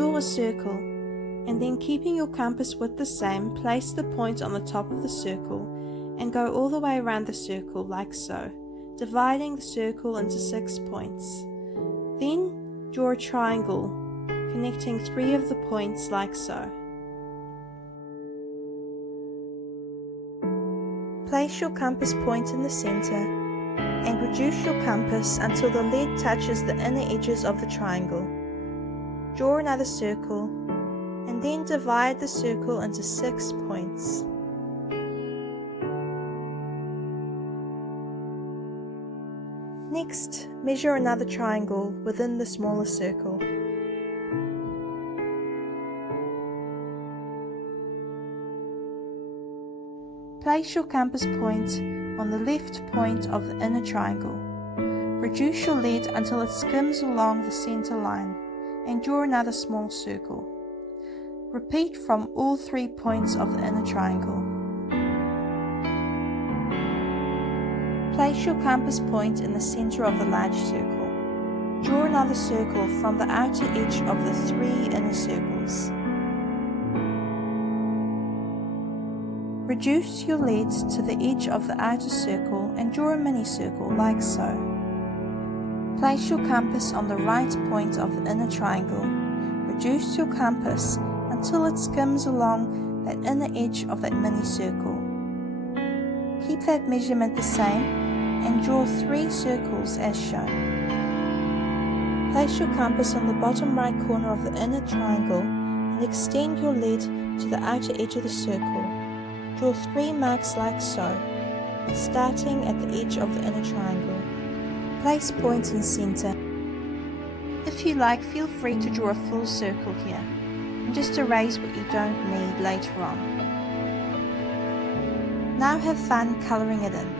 draw a circle, and then keeping your compass width the same, place the point on the top of the circle and go all the way around the circle like so, dividing the circle into 6 points. Then draw a triangle, connecting 3 of the points like so. Place your compass point in the center and reduce your compass until the lead touches the inner edges of the triangle. Draw another circle and then divide the circle into 6 points. Next, measure another triangle within the smaller circle. Place your compass point on the left point of the inner triangle. Reduce your lead until it skims along the center line and draw another small circle. Repeat from all 3 points of the inner triangle. Place your compass point in the center of the large circle. Draw another circle from the outer edge of the 3 inner circles. Reduce your lead to the edge of the outer circle and draw a mini circle like so. Place your compass on the right point of the inner triangle. Reduce your compass until it skims along that inner edge of that mini circle. Keep that measurement the same and draw 3 circles as shown. Place your compass on the bottom right corner of the inner triangle and extend your lead to the outer edge of the circle. Draw 3 marks like so, starting at the edge of the inner triangle. Place point in center. If you like, feel free to draw a full circle here, and just erase what you don't need later on. Now have fun coloring it in.